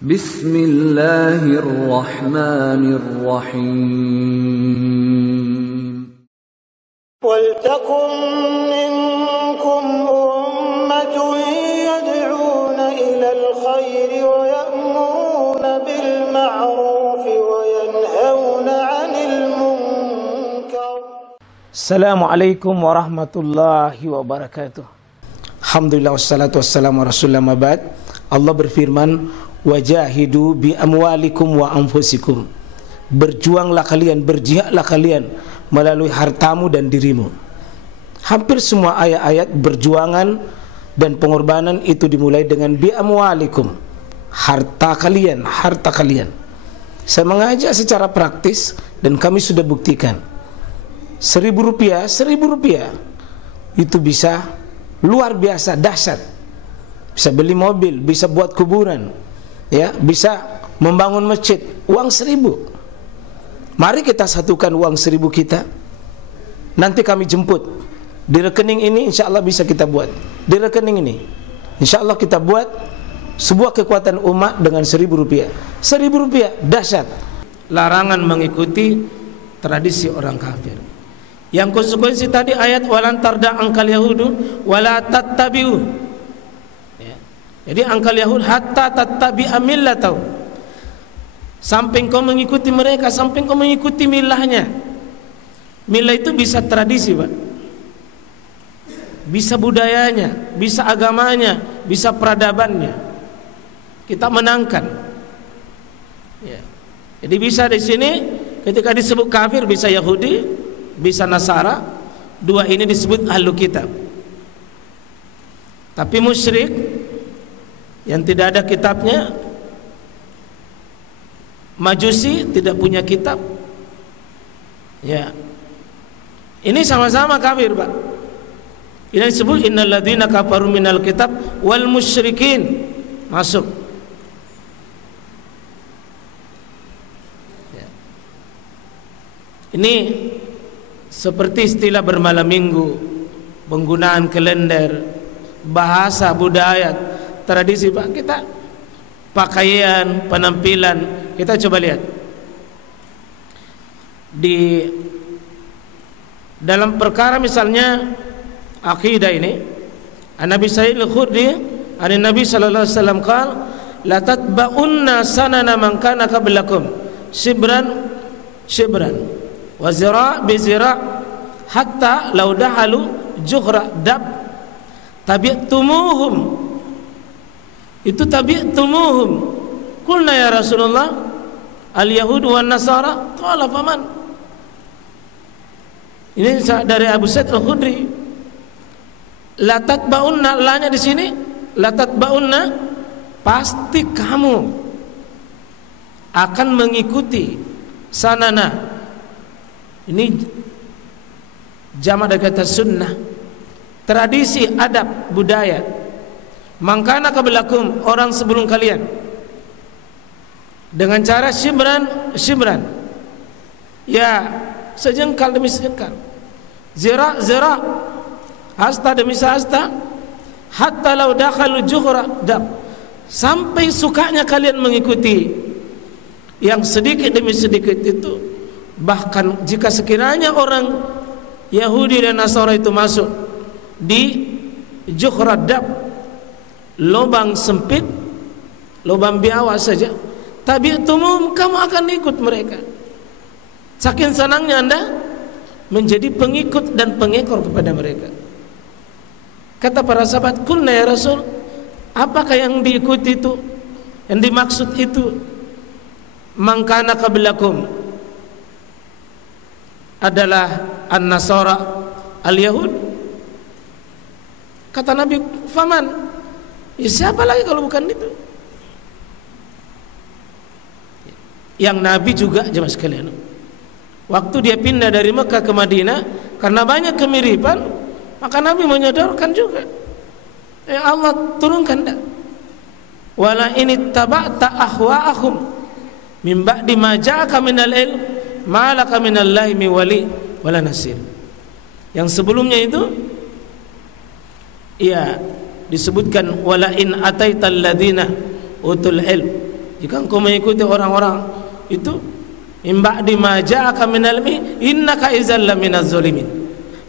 Bismillahirrahmanirrahim. Waltakum minkum ummatun yad'una ilal khairi wa ya'muruna bil ma'ruf wa yanhauna 'anil munkar. Assalamualaikum warahmatullahi wabarakatuh. Alhamdulillah wassalatu wassalamu ala rasulillah mabad. Allah berfirman, wajahidu bi amwalikum wa anfusikum. Berjuanglah kalian, berjihadlah kalian melalui hartamu dan dirimu. Hampir semua ayat-ayat berjuangan dan pengorbanan itu dimulai dengan bi amwalikum, harta kalian, harta kalian. Saya mengajak secara praktis dan kami sudah buktikan. Rp1.000 itu bisa luar biasa dahsyat. Bisa beli mobil, bisa buat kuburan, ya, bisa membangun masjid. Uang 1.000. Mari kita satukan uang 1.000 kita. Nanti kami jemput di rekening ini, insya Allah bisa kita buat. Di rekening ini, insya Allah kita buat sebuah kekuatan umat dengan Rp1.000. Rp1.000 dahsyat. Larangan mengikuti tradisi orang kafir. Yang konsekuensi tadi ayat walan tarda angkal yahudu wala tattabi'u. Jadi angkal Yahud hatta tattabi'a millatau, sampai kau mengikuti mereka, sampai kau mengikuti milahnya. Milah itu bisa tradisi, Pak, bisa budayanya, bisa agamanya, bisa peradabannya. Kita menangkan, ya. Jadi bisa di sini ketika disebut kafir bisa Yahudi, bisa Nasara. Dua ini disebut ahlu kitab. Tapi musyrik yang tidak ada kitabnya, Majusi tidak punya kitab, ya, ini sama-sama kafir, Pak. Ini disebut innal ladzina kafaru minal kitab wal musyrikin, masuk, ya. Ini seperti istilah bermalam minggu, penggunaan kalender, bahasa, budaya, tradisi, Pak. Kita pakaian, penampilan, kita coba lihat di dalam perkara misalnya akidah ini. An-Nabi Sa'id al-Khudri an Nabi sallallahu alaihi wasallam qala la tatba'unna sanana man kana qablakum shibran shibran wa zira' bi zira' hatta law dahalu juhra dab tabi'tumuhum. Itu tabi'tumuhum. Qulna ya Rasulullah al-yahud wa nasara, qala faman. Ini dari Abu Sa'id al-Khudri. La tatba'unna, lanya di sini, la tatba'unna, pasti kamu akan mengikuti sanana. Ini jamak dari kata sunnah, tradisi, adab, budaya. Mangkana qablakum, orang sebelum kalian, dengan cara shibran, ya, sejengkal demi sejengkal, zira, hasta demi hasta, hatta law dakhalu juhra dab, sampai sukanya kalian mengikuti yang sedikit demi sedikit itu. Bahkan jika sekiranya orang Yahudi dan Nasara itu masuk di juhra dab, lubang sempit, lubang biawak saja, tabi'tumum, kamu akan ikut mereka. Saking senangnya Anda menjadi pengikut dan pengekor kepada mereka. Kata para sahabat, qulna ya Rasul, apakah yang diikuti itu, yang dimaksud itu? Man kana qablakum adalah an-nasara, al-yahud. Kata Nabi, faman, ya siapa lagi kalau bukan itu? Yang Nabi juga, jemaah sekalian, waktu dia pindah dari Mekah ke Madinah, karena banyak kemiripan, maka Nabi menyodorkan juga, ya Allah turunkan dah, wala ini taba'ta ahwa'ahum min ba'di ma ja'aka minal ilm ma laka minallahi min wali wala nasir. Yang sebelumnya itu, ya, disebutkan wala in ataital ladzina utul ilm Jika engkau mengikuti orang-orang itu, in ba'di ma ja'aka minal ilmi innaka idzal laminaz zalimin.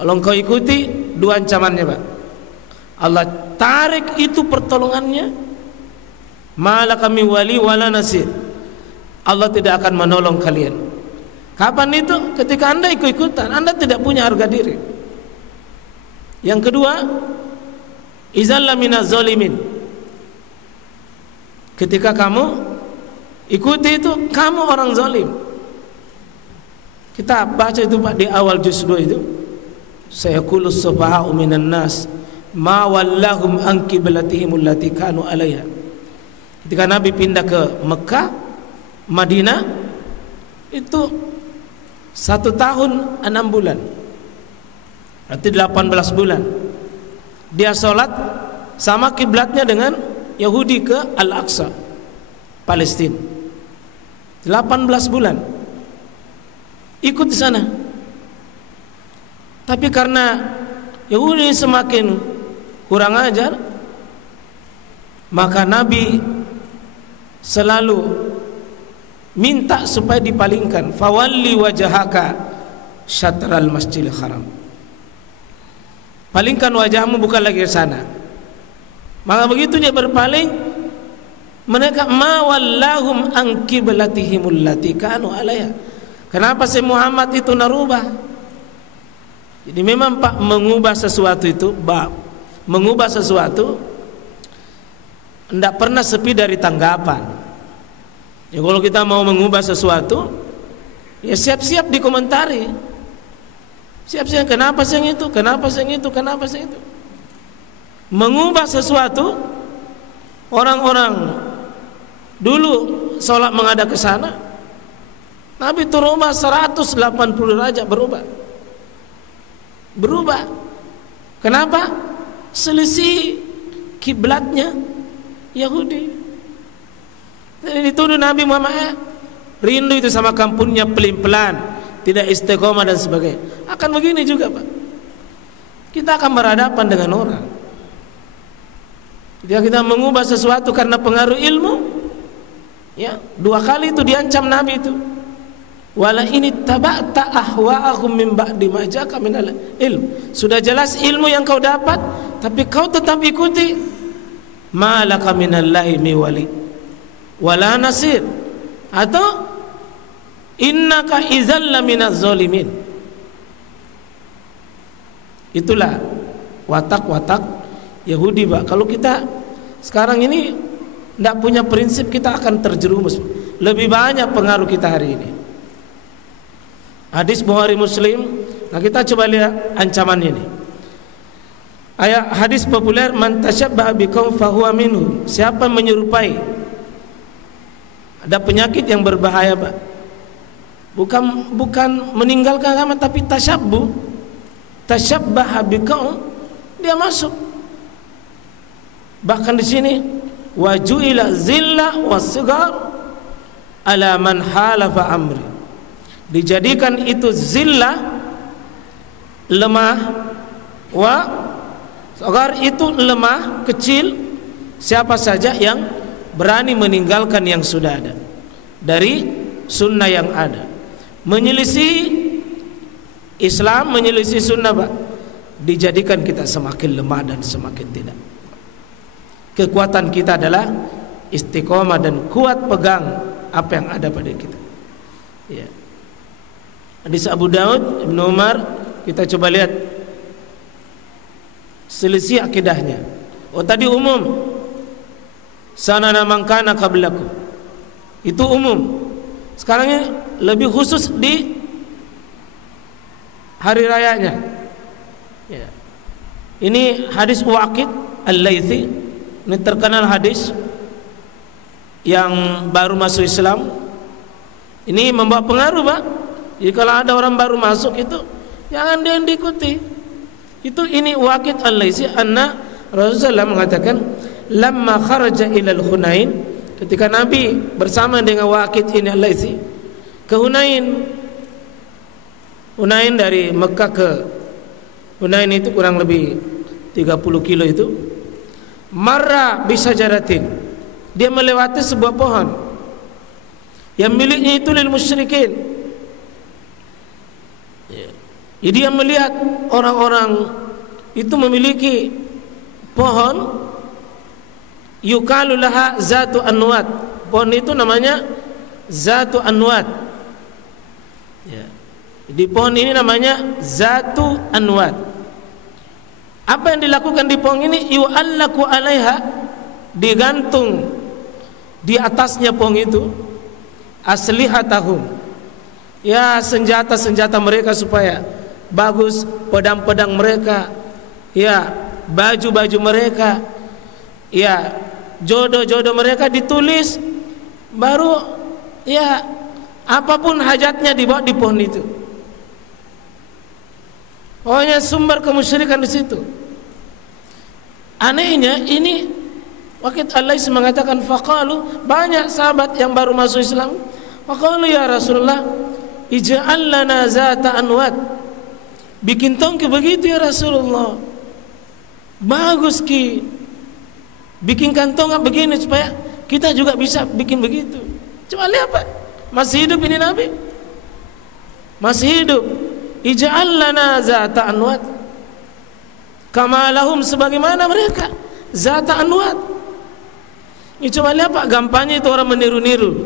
Kalau engkau ikuti, dua ancamannya, Pak. Allah tarik itu pertolongannya, malaka min wali wala nasir. Allah tidak akan menolong kalian. Kapan itu? Ketika Anda ikut-ikutan, Anda tidak punya harga diri. Yang kedua, idzal laminaz zalimin. Ketika kamu ikuti itu, kamu orang zalim. Kita baca itu, Pak, di awal juz 2 itu. Sayaqulu sufaha'u minan nas ma wallahum an qiblatihim allati kanu 'alaiha. Ketika Nabi pindah ke Mekah, Madinah, itu 1 tahun 6 bulan. Berarti 18 bulan. Dia sholat sama kiblatnya dengan Yahudi ke Al-Aqsa, Palestina. 18 bulan ikut di sana. Tapi karena Yahudi semakin kurang ajar, maka Nabi selalu minta supaya dipalingkan, fawalli wajhaka syatral masjidil haram. Palingkan wajahmu, bukan lagi ke sana. Maka begitu dia berpaling, mereka ma wallahum an qiblatihimul lati kanu 'alaiha. Kenapa si Muhammad itu narubah? Jadi memang, Pak, mengubah sesuatu itu, mengubah sesuatu tidak pernah sepi dari tanggapan. Ya, kalau kita mau mengubah sesuatu, ya siap-siap dikomentari. Siap-siap, kenapa sih itu? Kenapa sih itu? Kenapa sih itu? Mengubah sesuatu, orang-orang dulu sholat menghadap ke sana, Nabi itu rubah 180 derajat, berubah. Kenapa? Selisih kiblatnya Yahudi. Jadi dituduh Nabi Muhammad rindu itu sama kampungnya, pelin-pelan, tidak istiqomah dan sebagainya. Akan begini juga, Pak. Kita akan berhadapan dengan orang. Ketika kita mengubah sesuatu karena pengaruh ilmu, ya, 2 kali itu diancam Nabi itu. Wala ini taba'ta ahwa'ahum min ba'di ma ja'aka minal ilm. Sudah jelas ilmu yang kau dapat, tapi kau tetap ikuti. Malaka minallahi mi wali wala nasir. Atau innaka idzal laminaz zalimin. Itulah watak-watak Yahudi, Pak. Kalau kita sekarang ini tidak punya prinsip, kita akan terjerumus. Lebih banyak pengaruh kita hari ini. Hadis Bukhari Muslim. Nah, kita coba lihat ancamannya ini. Ayat hadis populer, man tasyabbaha biqaum fahuwa minhum. Siapa menyerupai, ada penyakit yang berbahaya, Pak. Bukan meninggalkan agama, tapi tasyabbaha biqaum, dia masuk. Bahkan di sini wajuila zilla wasgar ala man halafa amri. Dijadikan itu zillah, lemah, wa sagar itu lemah, kecil, siapa saja yang berani meninggalkan yang sudah ada dari sunnah yang ada, menyelisih Islam, menyelisih sunnah, Pak, dijadikan kita semakin lemah dan semakin tidak. Kekuatan kita adalah istiqomah dan kuat pegang apa yang ada pada kita. Ya. Hadis Abu Daud, Ibnu Umar, kita coba lihat selisih akidahnya. Oh, tadi umum. Sanana man kana qablakum. Itu umum. Sekarang ini lebih khusus di hari rayanya. Ya. Ini hadis Waqid Al-Laythi. Ini terkenal hadis yang baru masuk Islam. Ini membawa pengaruh, Pak. Jadi kalau ada orang baru masuk itu, jangan dia diikuti. Ini Waqid Al-Laythi, anna Rasulullah mengatakan, lamma kharaja ilal Hunain, ketika Nabi bersama dengan Waqid ini Al-Laythi ke Hunain. Hunain dari Mekah ke Hunain itu kurang lebih 30 kilo itu. Marra bisajaratin, dia melewati sebuah pohon. yang miliknya itu lil musyrikin. Jadi dia melihat orang-orang itu memiliki pohon yukalu laha zatu anwat. Pohon itu namanya zatu anwat. Ya. Di pohon ini namanya zatu anwat. Apa yang dilakukan di pohon ini? Yu'allaku alaiha, digantung di atasnya pohon itu aslihatahum, ya senjata-senjata mereka supaya bagus, pedang-pedang mereka, ya baju-baju mereka, ya jodoh-jodoh mereka ditulis, baru ya apapun hajatnya dibawa di pohon itu. Pokoknya sumber kemusyrikan di situ. Anehnya ini waktu Allah mengatakan faqalu, banyak sahabat yang baru masuk Islam, faqalu ya Rasulullah ij'al lana zata anwat, bikin tongki begitu ya Rasulullah, bagus ki, bikin kantong begini supaya kita juga bisa bikin begitu. Coba lihat Pak, masih hidup ini Nabi, masih hidup. Ij'al lana zata anwat kama lahum, sebagaimana mereka zata anwat. Ini coba lihat Pak, gampangnya itu orang meniru-niru.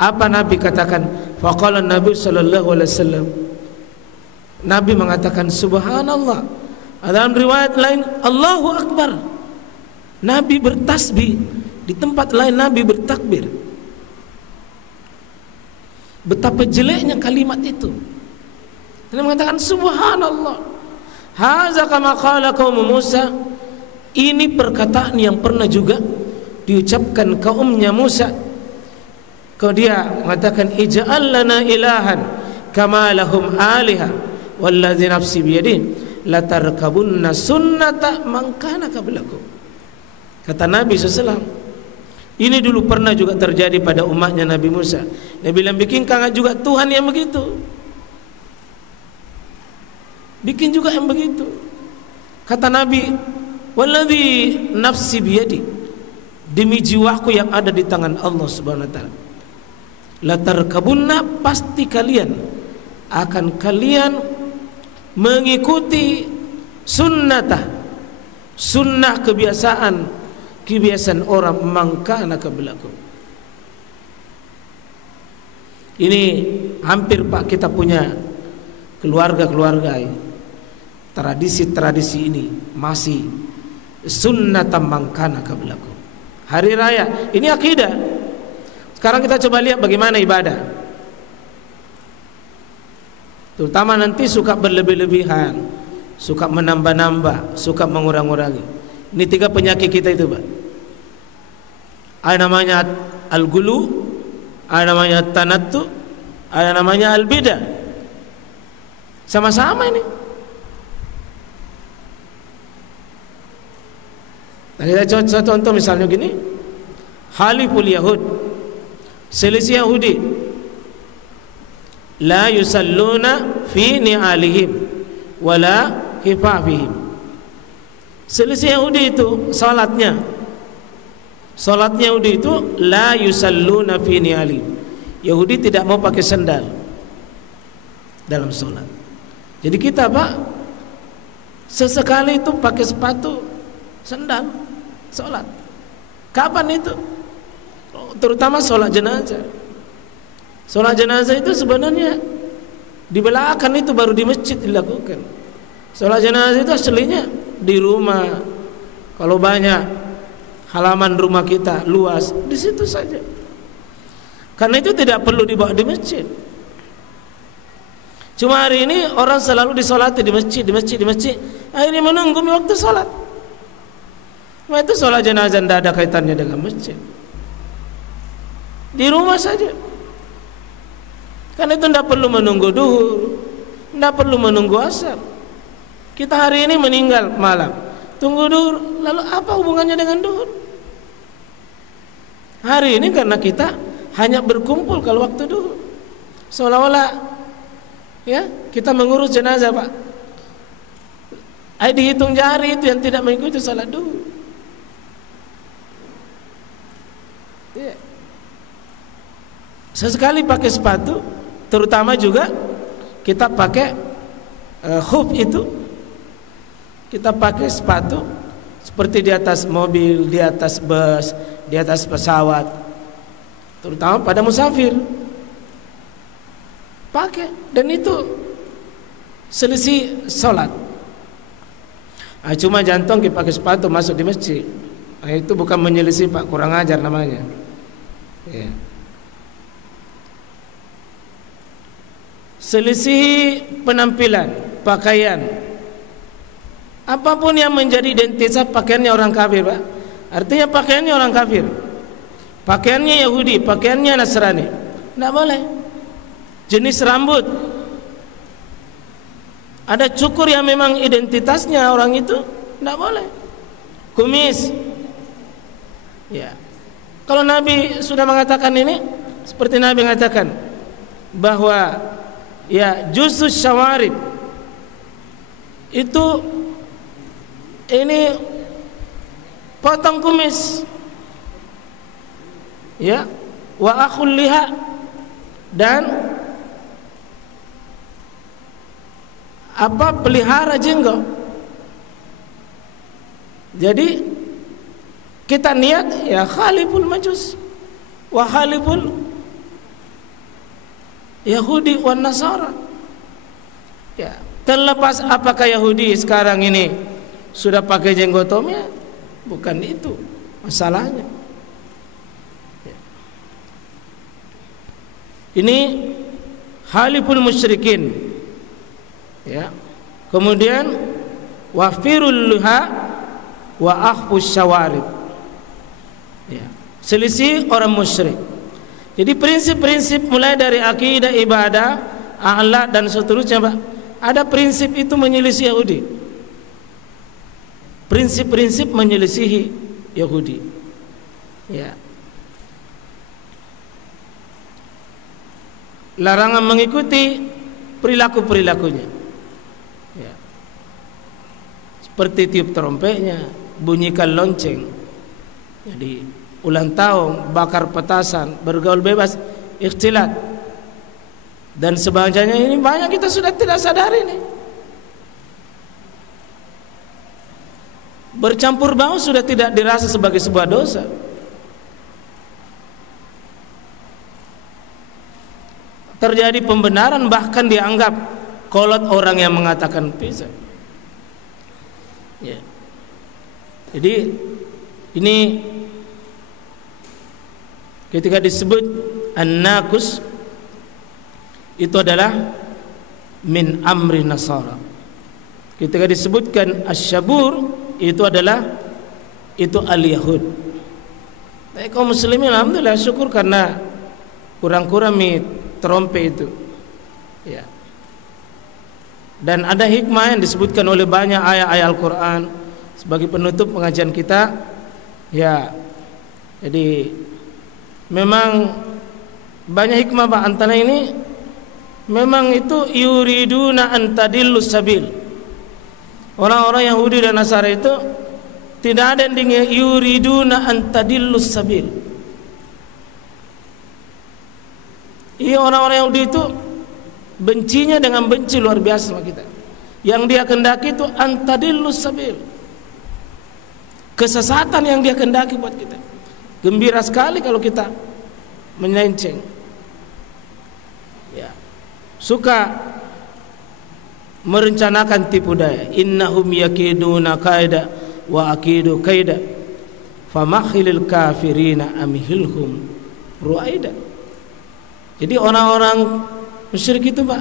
Apa Nabi katakan? Faqala Nabi sallallahu alaihi wasallam, Nabi mengatakan subhanallah. Dalam riwayat lain Allahu akbar. Nabi bertasbih, di tempat lain Nabi bertakbir. Betapa jeleknya kalimat itu. Dia mengatakan subhanallah. Haza kama qala qaum Musa. Ini perkataan yang pernah juga diucapkan kaumnya Musa. Kalau dia mengatakan ij'al lana ilahan kama lahum aliha wallazi nafsi biyadihi latarkabunna sunnata man kana qablakum. Kata Nabi SAW, ini dulu pernah juga terjadi pada umatnya Nabi Musa. Nabi bilang bikin kangen juga Tuhan yang begitu, bikin juga yang begitu. Kata Nabi, walladzi nafsi biyadi, demi jiwaku yang ada di tangan Allah Subhanahu wa taala, latarkabunna, pasti kalian akan mengikuti sunnah kebiasaan orang mangkana qablakum. Ini hampir Pak kita punya keluarga tradisi ini masih sunnatan mangkana qablakum. Hari raya ini akidah. Sekarang kita coba lihat bagaimana ibadah. Terutama nanti suka berlebih-lebihan, suka menambah-nambah, suka mengurang-urangi. Ini 3 penyakit kita itu Pak. Ada namanya al-gulu, ada namanya tanattu, ada namanya al-bidah. Sama-sama ini. Nah, kita contoh misalnya gini, haliful Yahud, selisih Yahudi, la yusalluna fi ni'alihim wala hifafihim. Selisih Yahudi itu salatnya Yahudi itu la yusalluna fi ni'alihim. Yahudi tidak mau pakai sandal dalam salat. Jadi kita Pak sesekali itu pakai sepatu sandal salat. Kapan itu? Terutama salat jenazah. Salat jenazah itu sebenarnya di belakang itu baru di masjid dilakukan. Salat jenazah itu aslinya di rumah. Kalau banyak halaman rumah kita luas, di situ saja. Karena itu tidak perlu dibawa di masjid. Cuma hari ini orang selalu disolati di masjid. Akhirnya menunggu waktu salat. Cuma itu salat jenazah tidak ada kaitannya dengan masjid. Di rumah saja. Karena itu tidak perlu menunggu duhur, tidak perlu menunggu asar. Kita hari ini meninggal malam, tunggu duhur, lalu apa hubungannya dengan duhur? Hari ini karena kita hanya berkumpul kalau waktu duhur, seolah-olah ya kita mengurus jenazah Pak. Dihitung jari itu yang tidak mengikuti salat duhur. Ya. Sesekali pakai sepatu, terutama juga kita pakai khuf itu, kita pakai sepatu seperti di atas mobil, di atas bus, di atas pesawat, terutama pada musafir pakai, dan itu selisih sholat. Cuma jantung kita pakai sepatu masuk di masjid, itu bukan menyelisih Pak, kurang ajar namanya. Ya. Selisih penampilan, pakaian, apapun yang menjadi identitas pakaiannya orang kafir, Pak. Artinya pakaiannya orang kafir, pakaiannya Yahudi, pakaiannya Nasrani, tidak boleh. Jenis rambut, ada cukur yang memang identitasnya orang itu, tidak boleh. Kumis, ya. Kalau Nabi sudah mengatakan ini, seperti Nabi mengatakan bahwa ya juzus syawarib itu ini potong kumis, ya, wa akhul liha, dan apa, pelihara jenggot. Jadi kita niat ya khaliful majus wa khaliful Yahudi wan Nasara. Ya, terlepas apakah Yahudi sekarang ini sudah pakai jenggotomnya, bukan itu masalahnya. Ya. Ini haliful musyrikin. Ya. Kemudian wafirul luha wa akhfus syawarib. Ya. Selisih orang musyrik. Jadi prinsip-prinsip mulai dari akidah, ibadah, akhlak dan seterusnya, Pak. Ada prinsip itu menyelisih Yahudi. Prinsip-prinsip menyelisihi Yahudi. Ya. Larangan mengikuti perilaku-perilakunya. Ya. Seperti tiup trompetnya, bunyikan lonceng. Jadi ulang tahun, bakar petasan, bergaul bebas, ikhtilat, dan sebagainya. Ini banyak kita sudah tidak sadari nih. Bercampur baur sudah tidak dirasa sebagai sebuah dosa. Terjadi pembenaran, bahkan dianggap kolot orang yang mengatakan pisah. Ya. Jadi ini ketika disebut an-nakus itu adalah min amri Nasara. Ketika disebutkan asyabur itu adalah itu al-Yahud. Tapi kaum muslimin alhamdulillah syukur karena kurang-kurang trompet itu. Ya. Dan ada hikmah yang disebutkan oleh banyak ayat-ayat Al-Quran sebagai penutup pengajian kita. Ya. Jadi memang banyak hikmah, Pak. Antara ini memang itu yuriduna antadillus sabil. Orang-orang Yahudi dan Nasara itu tidak ada yang yuriduna antadillus sabil. Iya, orang-orang Yahudi itu bencinya dengan benci luar biasa sama kita. Yang dia kendaki itu antadillus sabil, kesesatan yang dia kendaki buat kita. Gembira sekali kalau kita menyelenceng. Ya. Suka merencanakan tipu daya. Innahum yakiduna kaida wa akidu kaida famakhilil kafirina amhilhum ruaida. Jadi orang-orang musyrik itu, Pak,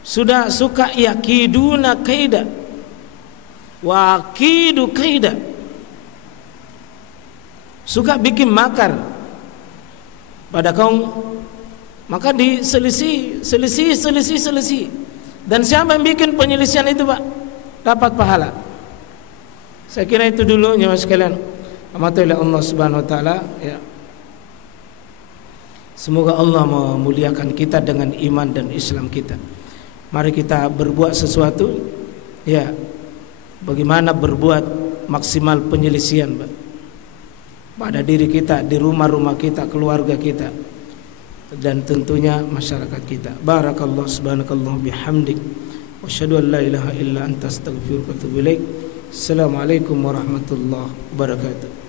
sudah suka yakiduna kaida wa akidu kaida, suka bikin makar pada kaum, maka diselisih. Dan siapa yang bikin penyelisihan itu, Pak, dapat pahala. Saya kira itu dulu nyawa sekalian. Amatilah Allah Subhanahu wa taala, ya. Semoga Allah memuliakan kita dengan iman dan Islam kita. Mari kita berbuat sesuatu, ya. Bagaimana berbuat maksimal penyelisihan, Pak, pada diri kita, di rumah-rumah kita, keluarga kita. dan tentunya masyarakat kita. Barakallahu subhanakallah bihamdik wa asyhadu an la ilaha illa anta astaghfiruka wa atubu ilaik. Assalamualaikum warahmatullahi wabarakatuh.